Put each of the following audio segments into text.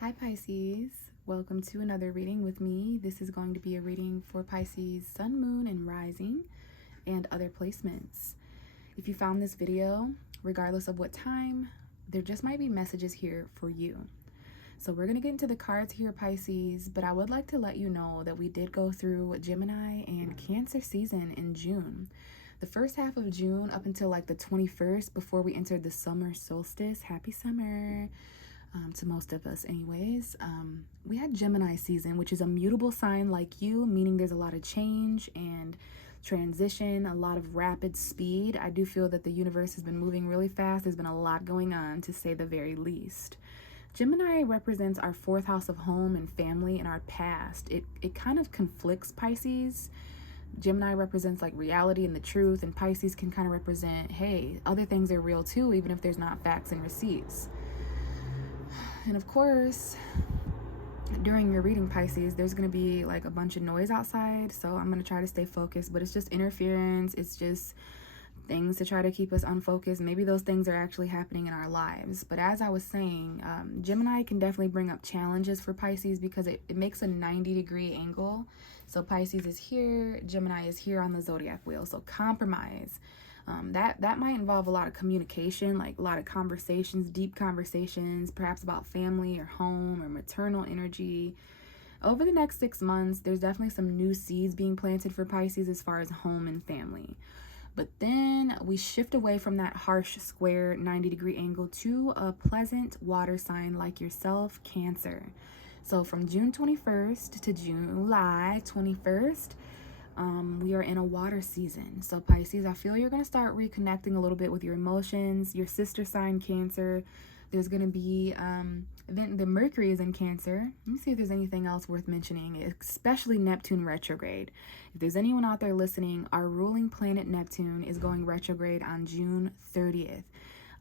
Hi Pisces, welcome to another reading with me. This is going to be a reading for Pisces Sun, Moon, and Rising and other placements. If you found this video, regardless of what time, there just might be messages here for you. So we're going to get into the cards here, Pisces, but I would like to let you know that we did go through Gemini and Cancer season in June. The first half of June up until like the 21st before we entered the summer solstice. Happy summer. To most of us anyways. We had Gemini season, which is a mutable sign like you, meaning there's a lot of change and transition, a lot of rapid speed. I do feel that the universe has been moving really fast. There's been a lot going on, to say the very least. Gemini represents our fourth house of home and family and our past. It kind of conflicts Pisces. Gemini represents like reality and the truth, and Pisces can kind of represent, hey, other things are real too, even if there's not facts and receipts. And of course, during your reading, Pisces, there's going to be like a bunch of noise outside, so I'm going to try to stay focused, but it's just interference. It's just things to try to keep us unfocused. Maybe those things are actually happening in our lives. But as I was saying, Gemini can definitely bring up challenges for Pisces because it makes a 90-degree angle. So Pisces is here, Gemini is here on the zodiac wheel. So compromise. That might involve a lot of communication, like a lot of conversations, deep conversations, perhaps about family or home or maternal energy. Over the next 6 months, there's definitely some new seeds being planted for Pisces as far as home and family. But then we shift away from that harsh square 90-degree angle to a pleasant water sign like yourself, Cancer. So from June 21st to July 21st, we are in a water season. So Pisces, I feel you're going to start reconnecting a little bit with your emotions. Your sister sign, Cancer, there's going to be the Mercury is in Cancer. Let me see if there's anything else worth mentioning, especially Neptune retrograde. If there's anyone out there listening, our ruling planet Neptune is going retrograde on June 30th.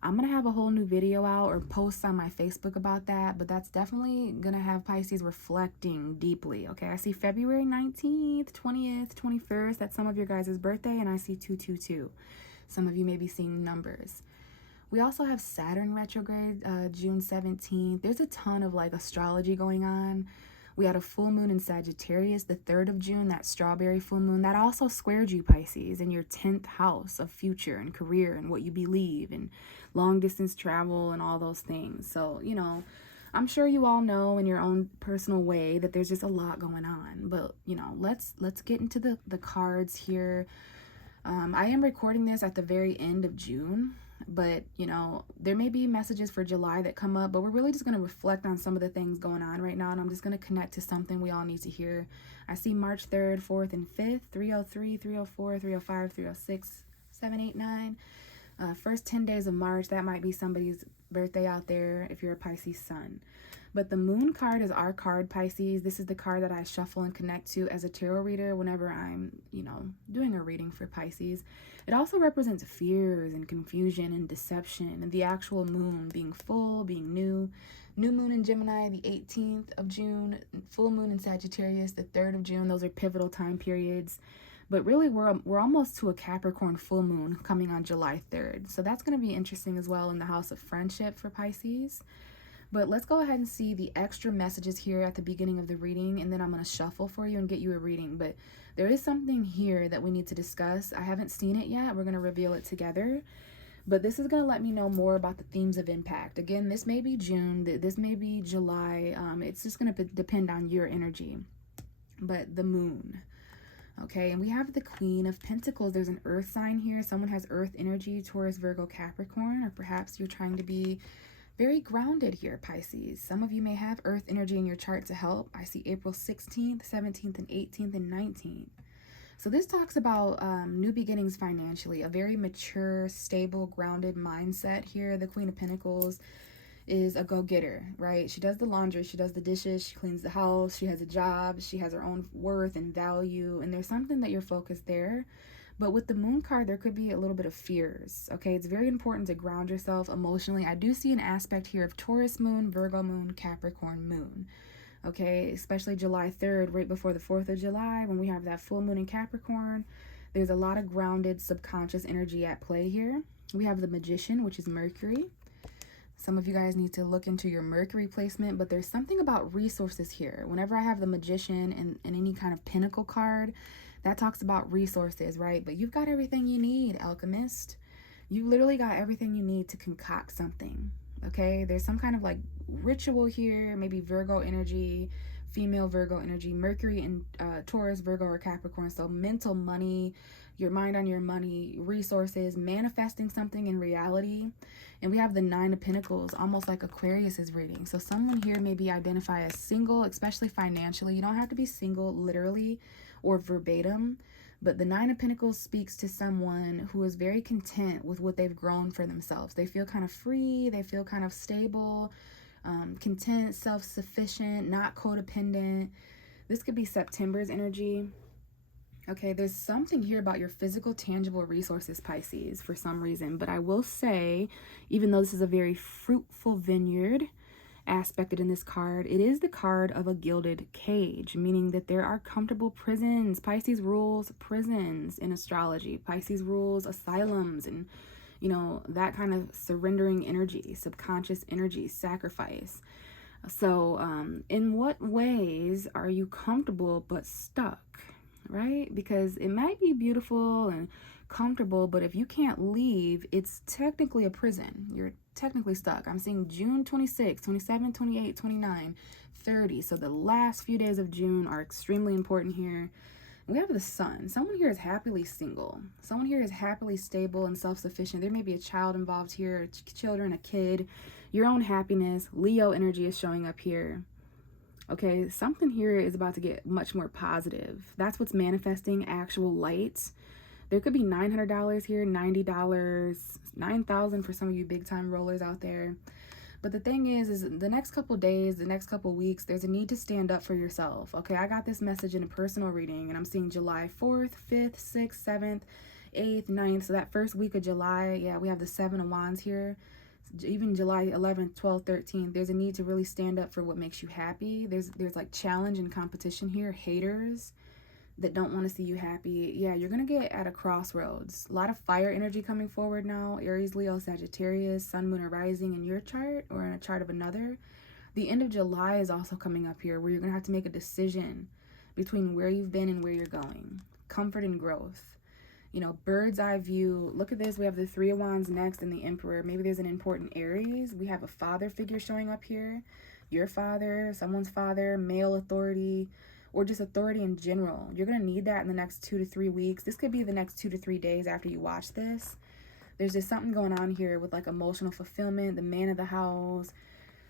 I'm going to have a whole new video out or post on my Facebook about that, but that's definitely going to have Pisces reflecting deeply, okay? I see February 19th, 20th, 21st. That's some of your guys' birthday, and I see 222. Some of you may be seeing numbers. We also have Saturn retrograde, June 17th. There's a ton of like astrology going on. We had a full moon in Sagittarius, the 3rd of June, that strawberry full moon. That also squared you, Pisces, in your 10th house of future and career and what you believe and long distance travel and all those things. So, you know, I'm sure you all know in your own personal way that there's just a lot going on. But, you know, let's get into the cards here. I am recording this at the very end of June, but you know, there may be messages for July that come up, but we're really just going to reflect on some of the things going on right now, and I'm just going to connect to something we all need to hear. I see March 3rd, 4th, and 5th, 303, 304, 305, 306, 7, 8, 9. First 10 days of March, that might be somebody's birthday out there if you're a Pisces sun. But the moon card is our card, Pisces. This is the card that I shuffle and connect to as a tarot reader whenever I'm, you know, doing a reading for Pisces. It also represents fears and confusion and deception, and the actual moon being full, being new. New moon in Gemini, the 18th of June. Full moon in Sagittarius, the 3rd of June. Those are pivotal time periods. But really, we're almost to a Capricorn full moon coming on July 3rd. So that's going to be interesting as well in the house of friendship for Pisces. But let's go ahead and see the extra messages here at the beginning of the reading, and then I'm going to shuffle for you and get you a reading. But there is something here that we need to discuss. I haven't seen it yet. We're going to reveal it together. But this is going to let me know more about the themes of impact. Again, this may be June. This may be July. It's just going to depend on your energy. But the moon. Okay, and we have the Queen of Pentacles. There's an earth sign here. Someone has earth energy, Taurus, Virgo, Capricorn, or perhaps you're trying to be very grounded here, Pisces. Some of you may have earth energy in your chart to help. I see April 16th, 17th, and 18th, and 19th. So this talks about new beginnings financially, a very mature, stable, grounded mindset here. The Queen of Pentacles is a go-getter, right? She does the laundry, she does the dishes, she cleans the house, she has a job, she has her own worth and value, and there's something that you're focused there. But with the moon card, there could be a little bit of fears, okay? It's very important to ground yourself emotionally. I do see an aspect here of Taurus moon, Virgo moon, Capricorn moon, okay? Especially July 3rd, right before the 4th of July, when we have that full moon in Capricorn. There's a lot of grounded subconscious energy at play here. We have the Magician, which is Mercury. Some of you guys need to look into your Mercury placement, but there's something about resources here. Whenever I have the Magician and any kind of Pentacle card, that talks about resources, right? But you've got everything you need, Alchemist. You literally got everything you need to concoct something, okay? There's some kind of like ritual here, maybe Virgo energy, female Virgo energy, Mercury in Taurus, Virgo, or Capricorn. So mental money, your mind on your money, resources, manifesting something in reality. And we have the 9 of Pentacles, almost like Aquarius is reading. So someone here may be identified as single, especially financially. You don't have to be single literally or verbatim, but the 9 of Pentacles speaks to someone who is very content with what they've grown for themselves. They feel kind of free, they feel kind of stable, content, self-sufficient, not codependent. This could be September's energy. Okay, there's something here about your physical, tangible resources, Pisces, for some reason. But I will say, even though this is a very fruitful vineyard aspected in this card, it is the card of a gilded cage, meaning that there are comfortable prisons. Pisces rules prisons in astrology. Pisces rules asylums and, you know, that kind of surrendering energy, subconscious energy, sacrifice. So in what ways are you comfortable but stuck? Right? Because it might be beautiful and comfortable, but if you can't leave, it's technically a prison. You're technically stuck. I'm seeing June 26, 27, 28, 29, 30. So the last few days of June are extremely important here. We have the Sun. Someone here is happily single. Someone here is happily stable and self-sufficient. There may be a child involved here, children, a kid, your own happiness. Leo energy is showing up here. Okay, something here is about to get much more positive. That's what's manifesting, actual light. There could be $900 here, $90, $9,000 for some of you big time rollers out there. But the thing is the next couple days, the next couple weeks, there's a need to stand up for yourself. Okay, I got this message in a personal reading, and I'm seeing July 4th, 5th, 6th, 7th, 8th, 9th. So that first week of July, yeah, we have the 7 of Wands here. Even July 11th, 12th, 13th, there's a need to really stand up for what makes you happy. There's like challenge and competition here. Haters that don't want to see you happy. Yeah, you're going to get at a crossroads. A lot of fire energy coming forward now. Aries, Leo, Sagittarius, Sun, Moon, or Rising in your chart or in a chart of another. The end of July is also coming up here where you're going to have to make a decision between where you've been and where you're going. Comfort and growth. You know, bird's eye view. Look at this. We have the 3 of Wands next and the Emperor. Maybe there's an important Aries. We have a father figure showing up here. Your father, someone's father, male authority, or just authority in general. You're going to need that in the next 2 to 3 weeks. This could be the next 2 to 3 days after you watch this. There's just something going on here with like emotional fulfillment, the man of the house.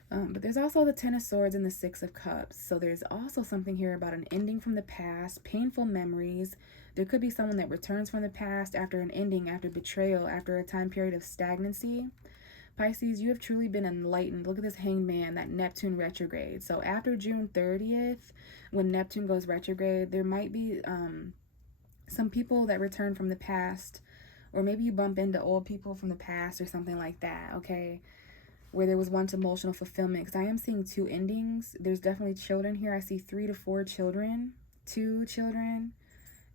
But there's also the 10 of Swords and the 6 of Cups. So there's also something here about an ending from the past, painful memories. There could be someone that returns from the past after an ending, after betrayal, after a time period of stagnancy. Pisces, you have truly been enlightened. Look at this Hanged Man, that Neptune retrograde. So after June 30th, when Neptune goes retrograde, there might be some people that return from the past, or maybe you bump into old people from the past or something like that, okay? Where there was once emotional fulfillment. Because I am seeing 2 endings. There's definitely children here. I see 3 to 4 children. 2 children.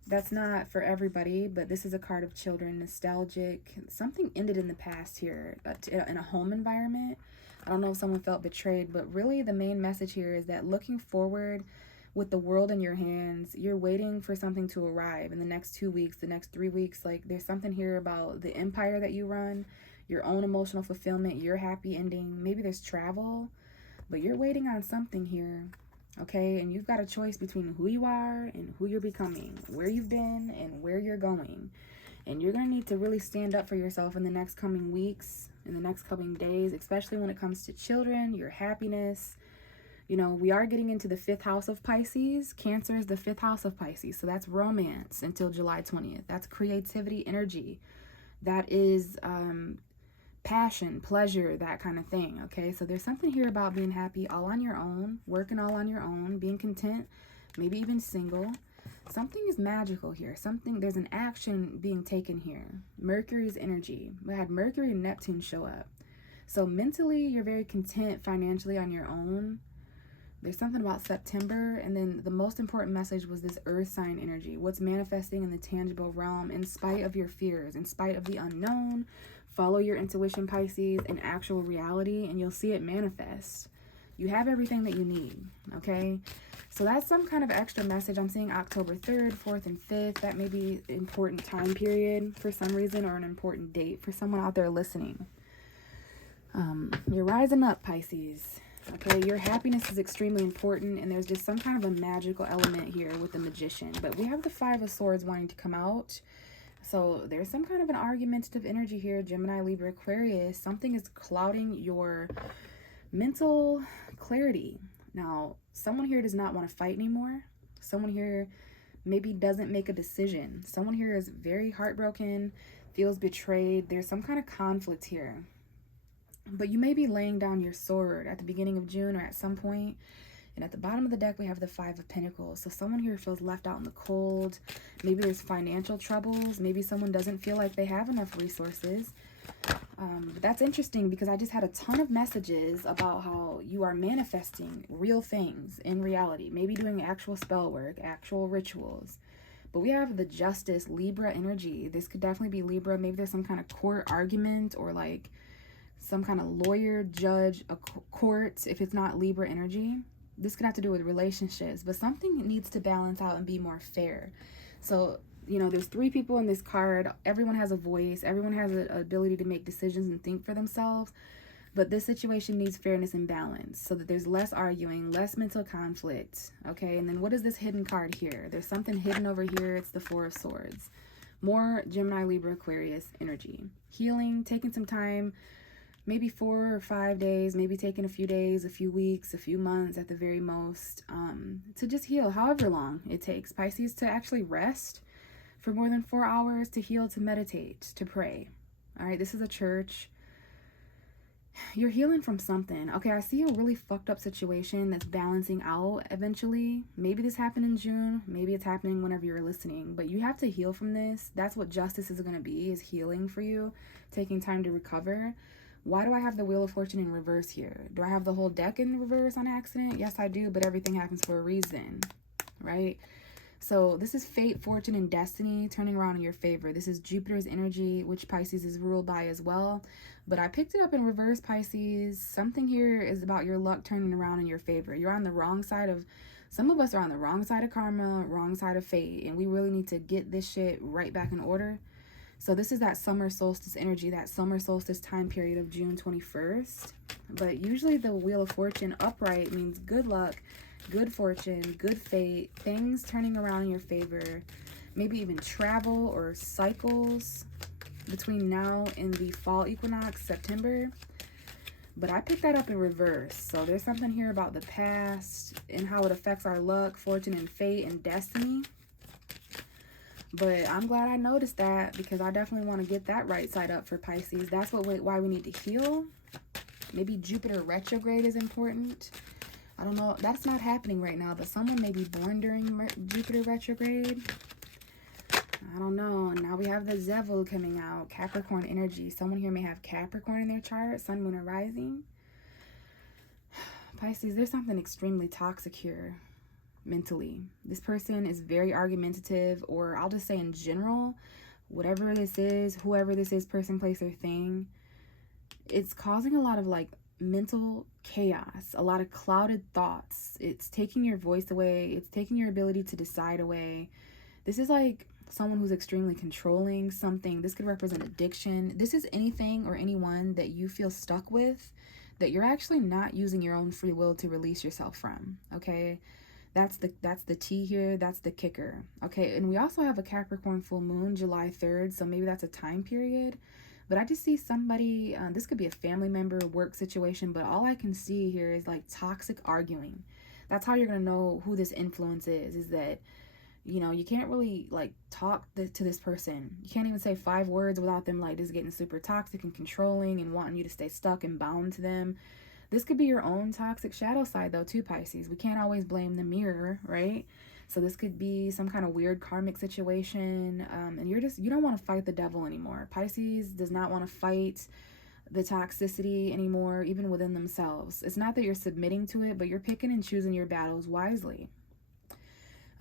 That's not for everybody, but this is a card of children, nostalgic. Something ended in the past here, in a home environment. I don't know if someone felt betrayed, but really the main message here is that looking forward with the world in your hands, you're waiting for something to arrive in the next 2 weeks, the next 3 weeks. Like there's something here about the empire that you run, your own emotional fulfillment, your happy ending. Maybe there's travel, but you're waiting on something here. Okay, and you've got a choice between who you are and who you're becoming, where you've been and where you're going. And you're going to need to really stand up for yourself in the next coming weeks, in the next coming days, especially when it comes to children, your happiness. You know, we are getting into the 5th house of Pisces. Cancer is the 5th house of Pisces. So that's romance until July 20th. That's creativity, energy. That is passion, pleasure, that kind of thing. Okay, so there's something here about being happy all on your own, working all on your own, being content, maybe even single. Something is magical here. There's an action being taken here. Mercury's energy. We had Mercury and Neptune show up. So mentally, you're very content financially on your own. There's something about September. And then the most important message was this earth sign energy. What's manifesting in the tangible realm in spite of your fears, in spite of the unknown. Follow your intuition, Pisces, in actual reality, and you'll see it manifest. You have everything that you need, okay? So that's some kind of extra message. I'm seeing October 3rd, 4th, and 5th. That may be an important time period for some reason, or an important date for someone out there listening. You're rising up, Pisces. Okay, your happiness is extremely important, and there's just some kind of a magical element here with the Magician. But we have the Five of Swords wanting to come out. So there's some kind of an argumentative energy here, Gemini, Libra, Aquarius. Something is clouding your mental clarity. Now, someone here does not want to fight anymore. Someone here maybe doesn't make a decision. Someone here is very heartbroken, feels betrayed. There's some kind of conflict here. But you may be laying down your sword at the beginning of June or at some point. And at the bottom of the deck, we have the Five of Pentacles. So someone here feels left out in the cold. Maybe there's financial troubles. Maybe someone doesn't feel like they have enough resources. But that's interesting because I just had a ton of messages about how you are manifesting real things in reality. Maybe doing actual spell work, actual rituals. But we have the Justice, Libra energy. This could definitely be Libra. Maybe there's some kind of court argument or like some kind of lawyer, judge, a court, if it's not Libra energy. This could have to do with relationships, but something needs to balance out and be more fair. So, you know, there's three people in this card. Everyone has a voice. Everyone has an ability to make decisions and think for themselves. But this situation needs fairness and balance so that there's less arguing, less mental conflict. Okay, and then what is this hidden card here? There's something hidden over here. It's the Four of Swords. More Gemini, Libra, Aquarius energy. Healing, taking some time. Maybe 4 or 5 days, maybe taking a few days, a few weeks, a few months at the very most, to just heal, however long it takes. Pisces, to actually rest for more than 4 hours, to heal, to meditate, to pray. All right, this is a church. You're healing from something. Okay, I see a really fucked up situation that's balancing out eventually. Maybe this happened in June. Maybe it's happening whenever you're listening. But you have to heal from this. That's what justice is going to be, is healing for you, taking time to recover. Why do I have the Wheel of Fortune in reverse here? Do I have the whole deck in reverse on accident? Yes, I do, but everything happens for a reason, right? So this is fate, fortune, and destiny turning around in your favor. This is Jupiter's energy, which Pisces is ruled by as well. But I picked it up in reverse, Pisces. Something here is about your luck turning around in your favor. You're on the wrong side of, some of us are on the wrong side of karma, wrong side of fate, and we really need to get this shit right back in order. So this is that summer solstice energy, that summer solstice time period of June 21st. But usually the Wheel of Fortune upright means good luck, good fortune, good fate, things turning around in your favor, maybe even travel or cycles between now and the fall equinox, September. But I picked that up in reverse. So there's something here about the past and how it affects our luck, fortune, and fate and destiny. But I'm glad I noticed that, because I definitely want to get that right side up for Pisces. That's why we need to heal. Maybe Jupiter retrograde is important. I don't know. That's not happening right now, but someone may be born during Jupiter retrograde. I don't know. Now we have the Zevil coming out. Capricorn energy. Someone here may have Capricorn in their chart. Sun, moon, and rising. Pisces, there's something extremely toxic here. Mentally, this person is very argumentative, or I'll just say in general, whatever this is, whoever this is, person, place, or thing, it's causing a lot of like mental chaos, a lot of clouded thoughts. It's taking your voice away. It's taking your ability to decide away. This is like someone who's extremely controlling something. This could represent addiction. This is anything or anyone that you feel stuck with, that you're actually not using your own free will to release yourself from. Okay, that's the T here. That's the kicker. Okay, and we also have a Capricorn full moon July 3rd, so maybe that's a time period. But I just see somebody, this could be a family member, work situation, but all I can see here is like toxic arguing. That's how you're going to know who this influence is that, you know, you can't really like talk to this person. You can't even say 5 words without them like just getting super toxic and controlling and wanting you to stay stuck and bound to them. This could be your own toxic shadow side though too, Pisces. We can't always blame the mirror, right? So this could be some kind of weird karmic situation, and you don't want to fight the devil anymore. Pisces does not want to fight the toxicity anymore, even within themselves. It's not that you're submitting to it, but you're picking and choosing your battles wisely.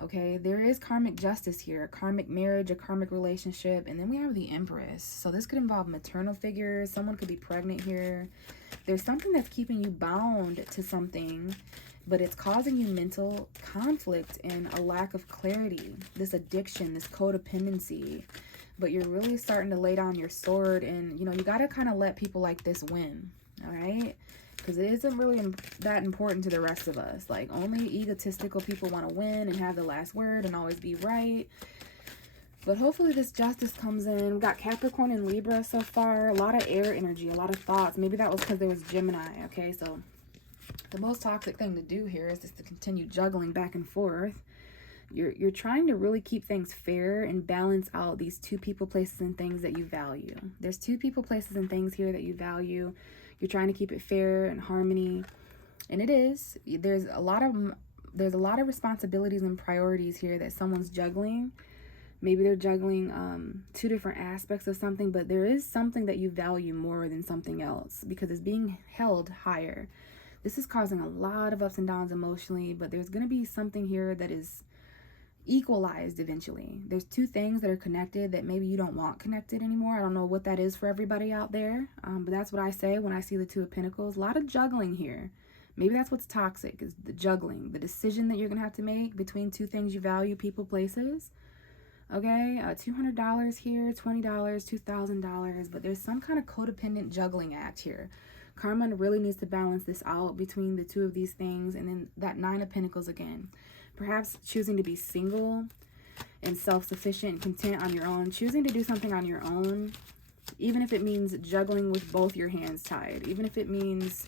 Okay, there is karmic justice here, a karmic marriage, a karmic relationship, and then we have the Empress. So this could involve maternal figures. Someone could be pregnant here. There's something that's keeping you bound to something, but it's causing you mental conflict and a lack of clarity. This addiction, this codependency. But you're really starting to lay down your sword, and, you know, you got to kind of let people like this win, all right? Because it isn't really that important to the rest of us. Like, only egotistical people want to win and have the last word and always be right. But hopefully this justice comes in. We've got Capricorn and Libra so far. A lot of air energy, a lot of thoughts. Maybe that was because there was Gemini, okay? So the most toxic thing to do here is just to continue juggling back and forth. You're trying to really keep things fair and balance out these two people, places, and things that you value. There's two people, places, and things here that you value. You're trying to keep it fair and harmony, and it is. There's a lot of responsibilities and priorities here that someone's juggling. Maybe they're juggling two different aspects of something, but there is something that you value more than something else because it's being held higher. This is causing a lot of ups and downs emotionally, but there's going to be something here that is equalized eventually. There's two things that are connected that maybe you don't want connected anymore. I don't know what that is for everybody out there, but that's what I say when I see the Two of Pentacles. A lot of juggling here. Maybe that's what's toxic, is the juggling, the decision that you're gonna have to make between two things you value, people, places. Okay, $200 here, $20, $2,000, but there's some kind of codependent juggling act here. Karma really needs to balance this out between the two of these things, and then that Nine of Pentacles again. Perhaps choosing to be single and self-sufficient and content on your own. Choosing to do something on your own, even if it means juggling with both your hands tied. Even if it means,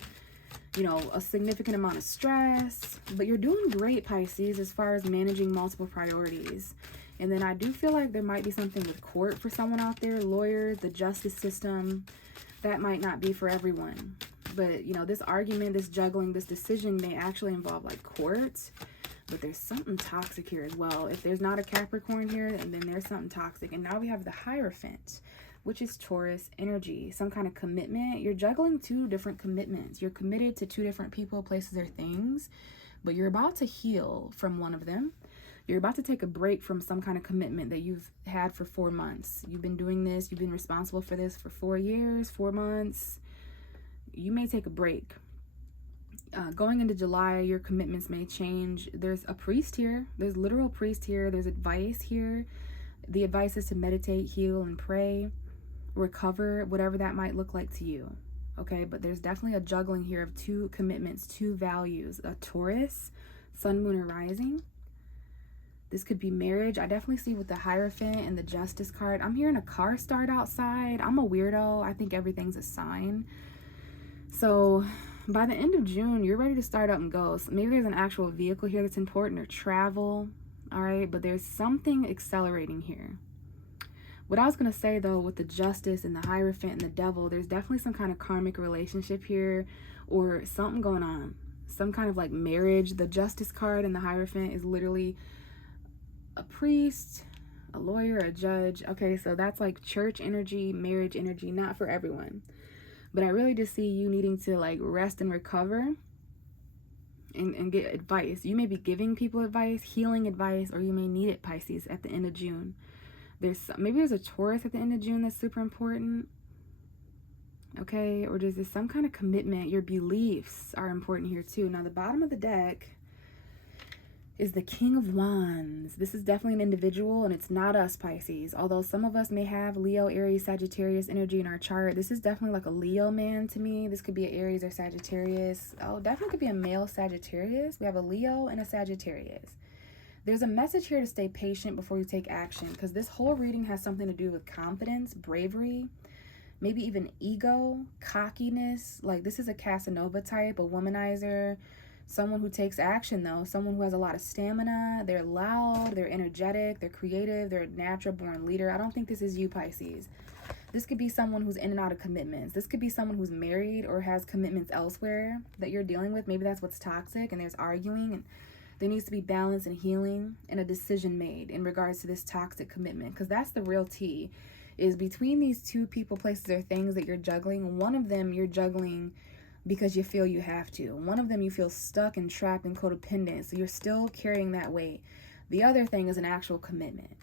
you know, a significant amount of stress. But you're doing great, Pisces, as far as managing multiple priorities. And then I do feel like there might be something with court for someone out there. Lawyers, the justice system. That might not be for everyone. But, you know, this argument, this juggling, this decision may actually involve, like, court. But there's something toxic here as well. If there's not a Capricorn here, and then there's something toxic. And now we have the Hierophant, which is Taurus energy. Some kind of commitment. You're juggling two different commitments. You're committed to two different people, places, or things. But you're about to heal from one of them. You're about to take a break from some kind of commitment that you've had for 4 months. You've been doing this. You've been responsible for this for 4 years, 4 months. You may take a break. Going into July, your commitments may change. There's a priest here. There's literal priest here. There's advice here. The advice is to meditate, heal, and pray, recover, whatever that might look like to you. Okay, but there's definitely a juggling here of two commitments, two values. A Taurus, Sun, Moon, or Rising. This could be marriage. I definitely see with the Hierophant and the Justice card. I'm hearing a car start outside. I'm a weirdo. I think everything's a sign. So by the end of June, you're ready to start up and go. So maybe there's an actual vehicle here that's important, or travel, all right? But there's something accelerating here. What I was going to say, though, with the Justice and the Hierophant and the Devil, there's definitely some kind of karmic relationship here, or something going on. Some kind of, like, marriage. The Justice card and the Hierophant is literally a priest, a lawyer, a judge. Okay, so that's like church energy, marriage energy, not for everyone. But I really just see you needing to, like, rest and recover and get advice. You may be giving people advice, healing advice, or you may need it, Pisces, at the end of June. Maybe there's a Taurus at the end of June that's super important. Okay, or there's some kind of commitment. Your beliefs are important here too. Now, the bottom of the deck is the King of Wands. This is definitely an individual, and it's not us, Pisces. Although some of us may have Leo, Aries, Sagittarius energy in our chart, this is definitely like a Leo man to me. This could be an Aries or Sagittarius. Oh, definitely could be a male Sagittarius. We have a Leo and a Sagittarius. There's a message here to stay patient before you take action, because this whole reading has something to do with confidence, bravery, maybe even ego, cockiness. Like, this is a Casanova type, a womanizer. Someone who takes action, though. Someone who has a lot of stamina. They're loud. They're energetic. They're creative. They're a natural-born leader. I don't think this is you, Pisces. This could be someone who's in and out of commitments. This could be someone who's married or has commitments elsewhere that you're dealing with. Maybe that's what's toxic, and there's arguing. And there needs to be balance and healing and a decision made in regards to this toxic commitment, because that's the real tea, is between these two people, places, or things that you're juggling. One of them you're juggling because you feel you have to. One of them you feel stuck and trapped and codependent, so you're still carrying that weight. The other thing is an actual commitment.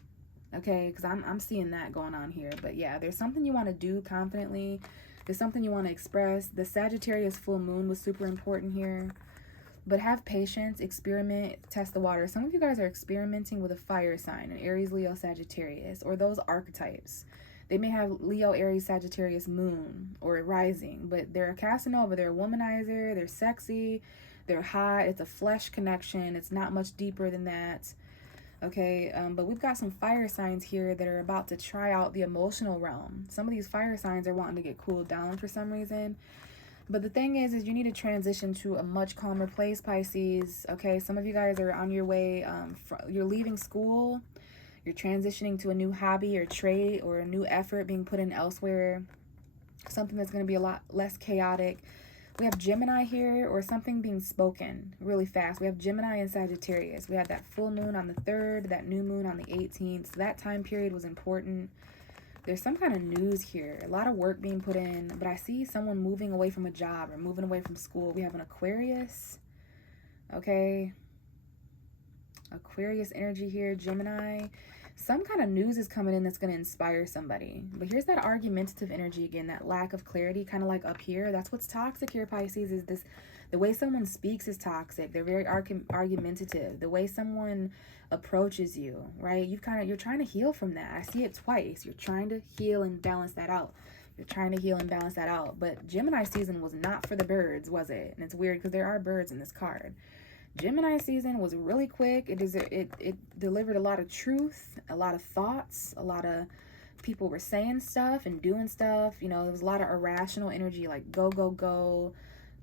Okay, because I'm seeing that going on here. But yeah, there's something you want to do confidently. There's something you want to express. The Sagittarius full moon was super important here. But have patience, experiment, test the water. Some of you guys are experimenting with a fire sign, an Aries, Leo, Sagittarius, or those archetypes. They may have Leo, Aries, Sagittarius moon or rising, but they're a Casanova, they're a womanizer, they're sexy, they're hot, it's a flesh connection, it's not much deeper than that. Okay, but we've got some fire signs here that are about to try out the emotional realm. Some of these fire signs are wanting to get cooled down for some reason. But the thing is you need to transition to a much calmer place, Pisces. Okay, some of you guys are on your way, you're leaving school, you're transitioning to a new hobby or trade or a new effort being put in elsewhere, something that's going to be a lot less chaotic. We have Gemini here, or something being spoken really fast. We have Gemini and Sagittarius. We had that full moon on the 3rd, that new moon on the 18th. So that time period was important. There's some kind of news here. A lot of work being put in. But I see someone moving away from a job or moving away from school. We have an Aquarius. Okay. Aquarius energy here. Gemini. Some kind of news is coming in that's going to inspire somebody. But here's that argumentative energy again, that lack of clarity, kind of like up here. That's what's toxic here, Pisces, is this, the way someone speaks is toxic. They're very argumentative. The way someone approaches you, right? You're trying to heal from that. I see it twice. You're trying to heal and balance that out. You're trying to heal and balance that out. But Gemini season was not for the birds, was it? And it's weird because there are birds in this card. Gemini season was really quick. It delivered a lot of truth, a lot of thoughts, a lot of people were saying stuff and doing stuff. You know, there was a lot of irrational energy, like go, go, go,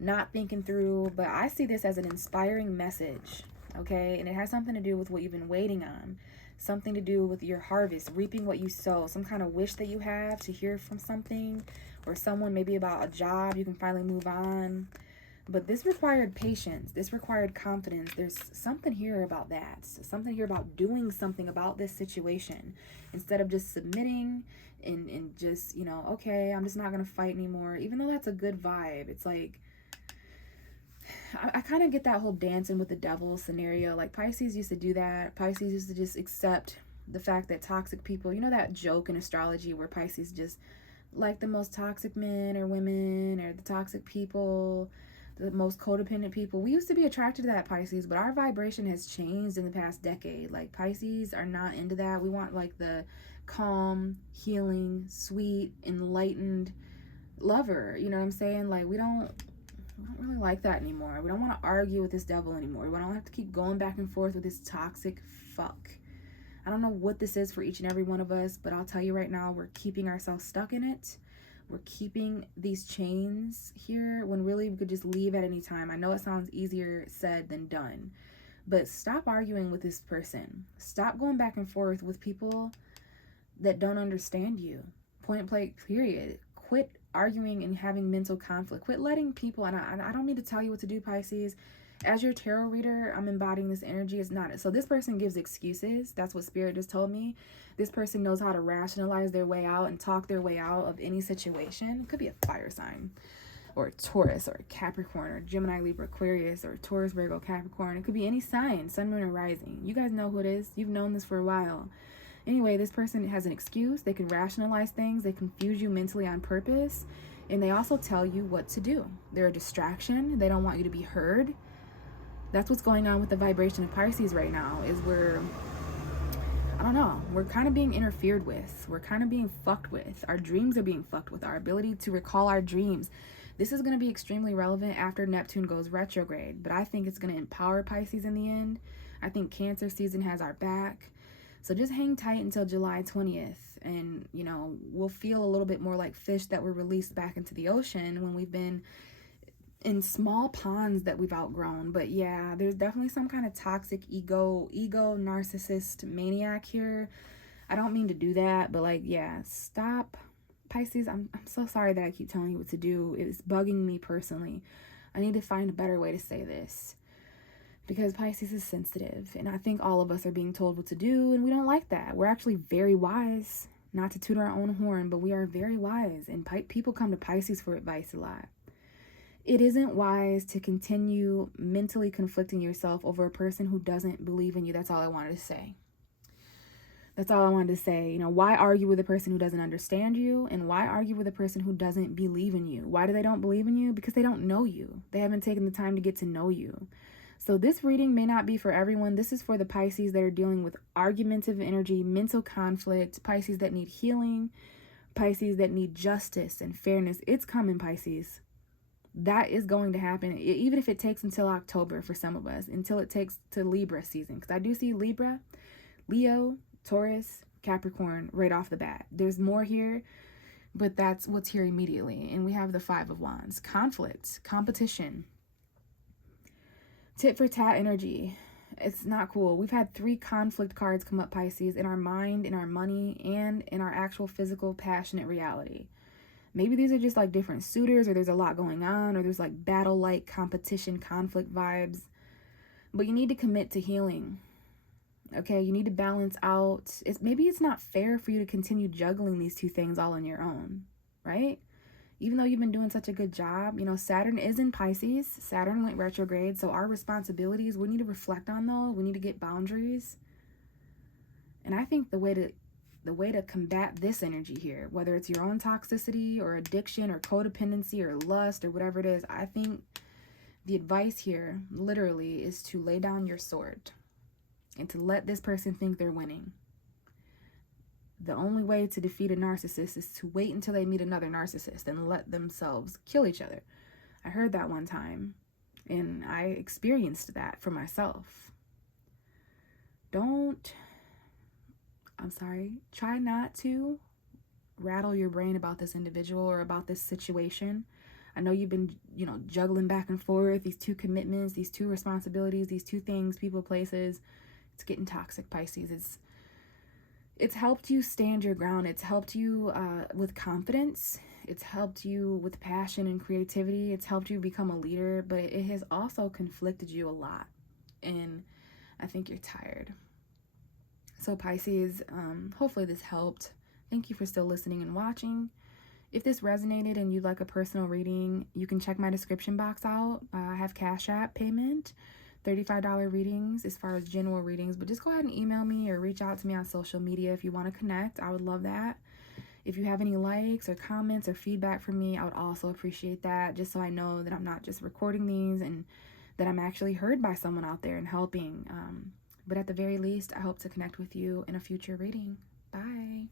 not thinking through. But I see this as an inspiring message, okay? And it has something to do with what you've been waiting on, something to do with your harvest, reaping what you sow, some kind of wish that you have to hear from something or someone, maybe about a job, you can finally move on. But this required patience. This required confidence. There's something here about that. Something here about doing something about this situation. Instead of just submitting and just, you know, okay, I'm just not going to fight anymore. Even though that's a good vibe. It's like, I kind of get that whole dancing with the devil scenario. Like Pisces used to do that. Pisces used to just accept the fact that toxic people, you know that joke in astrology where Pisces just like the most toxic men or women or the toxic people, the most codependent people. We used to be attracted to that, Pisces, but our vibration has changed in the past decade. Like Pisces are not into that. We want like the calm, healing, sweet, enlightened lover. You know what I'm saying? Like we don't really like that anymore. We don't want to argue with this devil anymore. We don't have to keep going back and forth with this toxic fuck. I don't know what this is for each and every one of us, but I'll tell you right now, we're keeping ourselves stuck in it. We're keeping these chains here when really we could just leave at any time. I know it sounds easier said than done, but stop arguing with this person. Stop going back and forth with people that don't understand you. Point blank, period. Quit arguing and having mental conflict. Quit letting people, and I don't mean to tell you what to do, Pisces. As your tarot reader, I'm embodying this energy. It's not. So this person gives excuses. That's what Spirit just told me. This person knows how to rationalize their way out and talk their way out of any situation. It could be a fire sign or a Taurus or a Capricorn or Gemini, Libra, Aquarius or Taurus, Virgo, Capricorn. It could be any sign, sun, moon, or rising. You guys know who it is. You've known this for a while. Anyway, this person has an excuse. They can rationalize things. They confuse you mentally on purpose. And they also tell you what to do. They're a distraction. They don't want you to be heard. That's what's going on with the vibration of Pisces right now, is we're kind of being interfered with. We're kind of being fucked with. Our dreams are being fucked with. Our ability to recall our dreams. This is going to be extremely relevant after Neptune goes retrograde, but I think it's going to empower Pisces in the end. I think Cancer season has our back. So just hang tight until July 20th, and, you know, we'll feel a little bit more like fish that were released back into the ocean when we've been in small ponds that we've outgrown. But yeah, there's definitely some kind of toxic ego narcissist maniac here. I don't mean to do that, but like, yeah, stop. Pisces, I'm so sorry that I keep telling you what to do. It's bugging me personally. I need to find a better way to say this, because Pisces is sensitive, and I think all of us are being told what to do, and we don't like that. We're actually very wise. Not to toot our own horn, but we are very wise, and people come to Pisces for advice a lot. It isn't wise to continue mentally conflicting yourself over a person who doesn't believe in you. That's all I wanted to say. That's all I wanted to say. You know, why argue with a person who doesn't understand you? And why argue with a person who doesn't believe in you? Why do they don't believe in you? Because they don't know you. They haven't taken the time to get to know you. So this reading may not be for everyone. This is for the Pisces that are dealing with argumentative energy, mental conflict, Pisces that need healing, Pisces that need justice and fairness. It's coming, Pisces. That is going to happen, even if it takes until October for some of us, until it takes to Libra season. Because I do see Libra, Leo, Taurus, Capricorn right off the bat. There's more here, but that's what's here immediately. And we have the Five of Wands. Conflict, competition, tit for tat energy. It's not cool. We've had 3 conflict cards come up, Pisces, in our mind, in our money, and in our actual physical, passionate reality. Maybe these are just like different suitors, or there's a lot going on, or there's like battle-like competition, conflict vibes. But you need to commit to healing. Okay, you need to balance out. Maybe it's not fair for you to continue juggling these 2 things all on your own, right? Even though you've been doing such a good job, you know, Saturn is in Pisces. Saturn went retrograde, so our responsibilities, we need to reflect on those. We need to get boundaries. And I think the way to combat this energy here, whether it's your own toxicity or addiction or codependency or lust or whatever it is, I think the advice here literally is to lay down your sword and to let this person think they're winning. The only way to defeat a narcissist is to wait until they meet another narcissist and let themselves kill each other. I heard that one time, and I experienced that for myself. Try not to rattle your brain about this individual or about this situation. I know you've been, juggling back and forth, these 2 commitments, these 2 responsibilities, these 2 things, people, places. It's getting toxic, Pisces. It's helped you stand your ground. It's helped you with confidence. It's helped you with passion and creativity. It's helped you become a leader, but it has also conflicted you a lot. And I think you're tired. So Pisces, hopefully this helped. Thank you for still listening and watching. If this resonated and you'd like a personal reading, you can check my description box out. I have Cash App payment, $35 readings as far as general readings, but just go ahead and email me or reach out to me on social media if you want to connect. I would love that. If you have any likes or comments or feedback from me, I would also appreciate that, just so I know that I'm not just recording these and that I'm actually heard by someone out there and helping. But at the very least, I hope to connect with you in a future reading. Bye.